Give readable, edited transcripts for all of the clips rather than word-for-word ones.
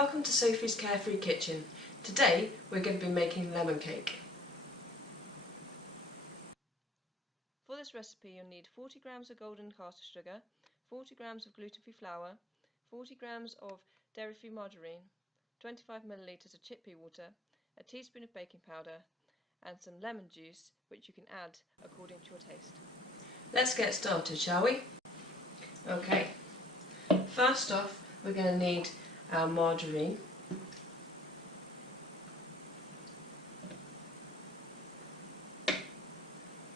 Welcome to Sophie's Carefree Kitchen. Today we're going to be making lemon cake. For this recipe you'll need 40 grams of golden caster sugar, 40 grams of gluten-free flour, 40 grams of dairy-free margarine, 25 millilitres of chickpea water, a teaspoon of baking powder and some lemon juice which you can add according to your taste. Let's get started, shall we? Okay, first off we're going to need our margarine,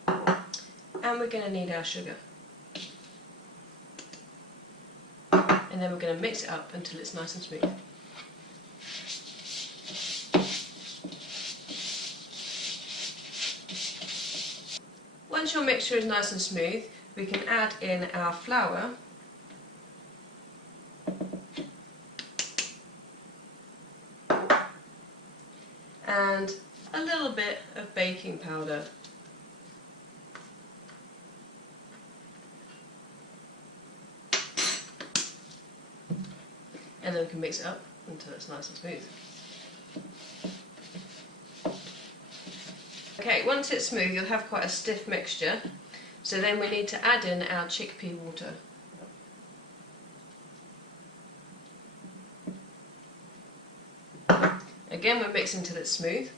and we're going to need our sugar, and then we're going to mix it up until it's nice and smooth. Once your mixture is nice and smooth, we can add in our flour and a little bit of baking powder. And then we can mix it up until it's nice and smooth. Okay, once it's smooth you'll have quite a stiff mixture, so then we need to add in our chickpea water. Again, we're mixing until it's smooth.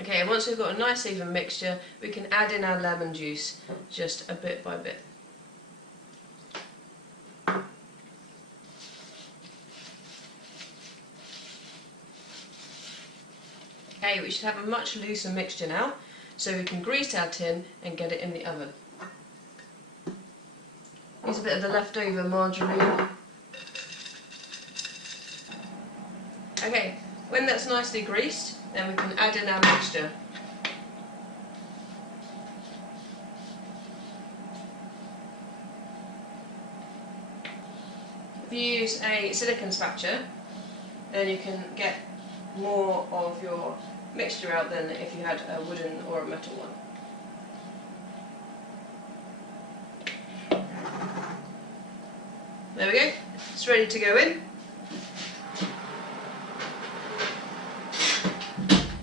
Okay, and once we've got a nice even mixture, we can add in our lemon juice just a bit by bit. Okay, we should have a much looser mixture now, so we can grease our tin and get it in the oven. Use a bit of the leftover margarine. Okay, when that's nicely greased, then we can add in our mixture. If you use a silicone spatula, then you can get more of your mixture out than if you had a wooden or a metal one. There we go, it's ready to go in.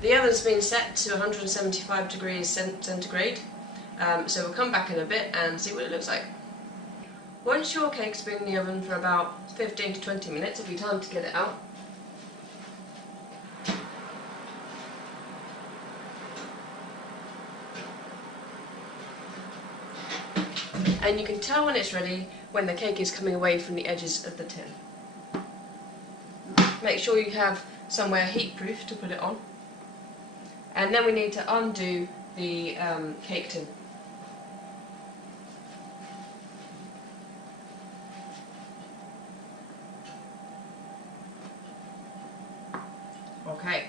The oven's been set to 175 degrees centigrade, so we'll come back in a bit and see what it looks like. Once your cake's been in the oven for about 15 to 20 minutes, it'll be time to get it out. And you can tell when it's ready when the cake is coming away from the edges of the tin. Make sure you have somewhere heat-proof to put it on. And then we need to undo the cake tin. Okay.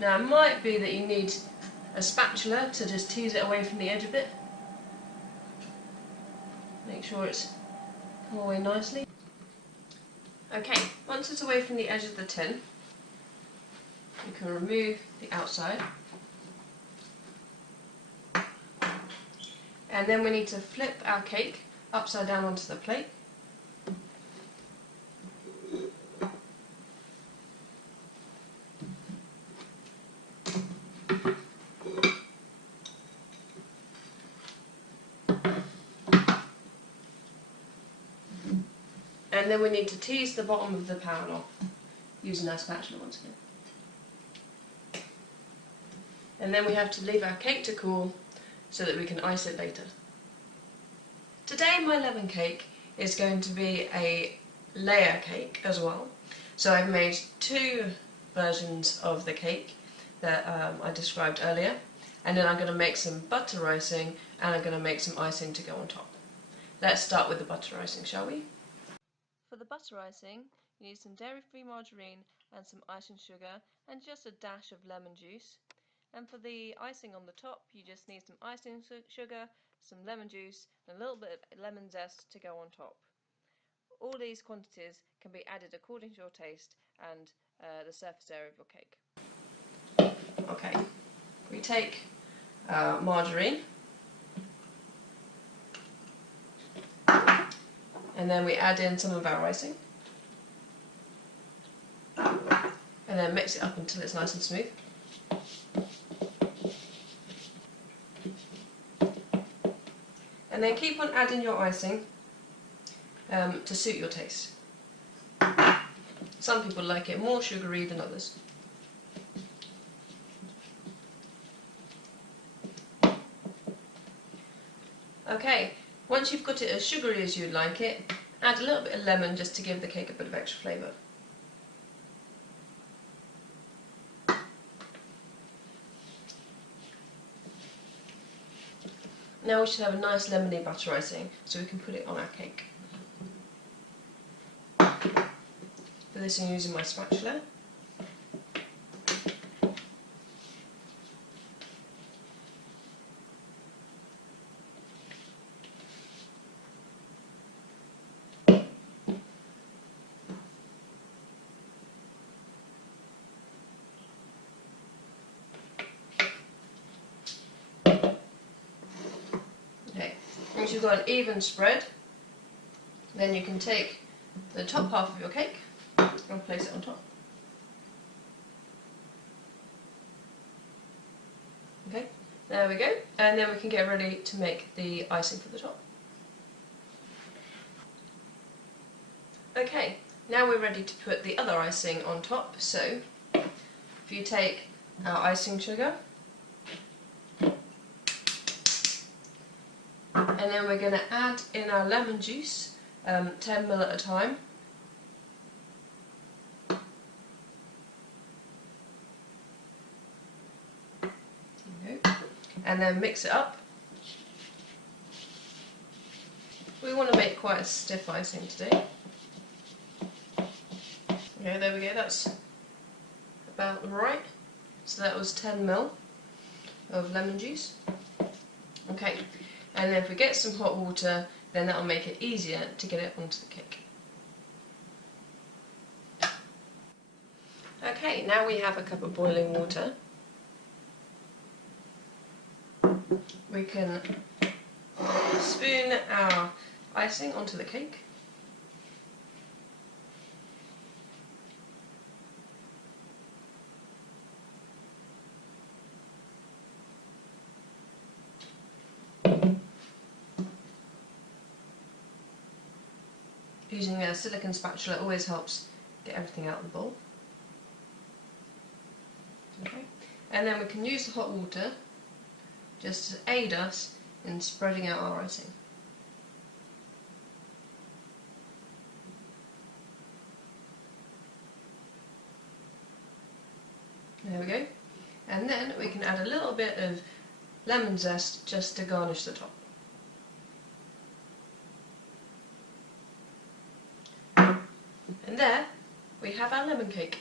Now it might be that you need a spatula to just tease it away from the edge a bit. Make sure it's come away nicely. Okay, once it's away from the edge of the tin, you can remove the outside. And then we need to flip our cake upside down onto the plate. And then we need to tease the bottom of the pan off using our spatula once again. And then we have to leave our cake to cool so that we can ice it later. Today my lemon cake is going to be a layer cake as well. So I've made two versions of the cake that I described earlier, and then I'm going to make some butter icing and I'm going to make some icing to go on top. Let's start with the butter icing, shall we? For the butter icing, you need some dairy-free margarine and some icing sugar and just a dash of lemon juice. And for the icing on the top, you just need some icing sugar, some lemon juice and a little bit of lemon zest to go on top. All these quantities can be added according to your taste and the surface area of your cake. Okay, we take margarine And then we add in some of our icing. And then mix it up until it's nice and smooth. And then keep on adding your icing to suit your taste. Some people like it more sugary than others. Okay, once you've got it as sugary as you'd like it, add a little bit of lemon just to give the cake a bit of extra flavour. Now we should have a nice lemony butter icing so we can put it on our cake. For this I'm using my spatula. Okay, once you've got an even spread, then you can take the top half of your cake and place it on top. Okay, there we go, and then we can get ready to make the icing for the top. Okay, now we're ready to put the other icing on top, so if you take our icing sugar, and then we're going to add in our lemon juice, 10 ml at a time. And then mix it up. We want to make quite a stiff icing today. Okay, there we go, that's about right. So that was 10 ml of lemon juice. Okay, and then if we get some hot water, then that'll make it easier to get it onto the cake. Okay, now we have a cup of boiling water. We can spoon our icing onto the cake. Using a silicone spatula always helps get everything out of the bowl. Okay. And then we can use the hot water just to aid us in spreading out our icing. There we go. And then we can add a little bit of lemon zest just to garnish the top. And there we have our lemon cake.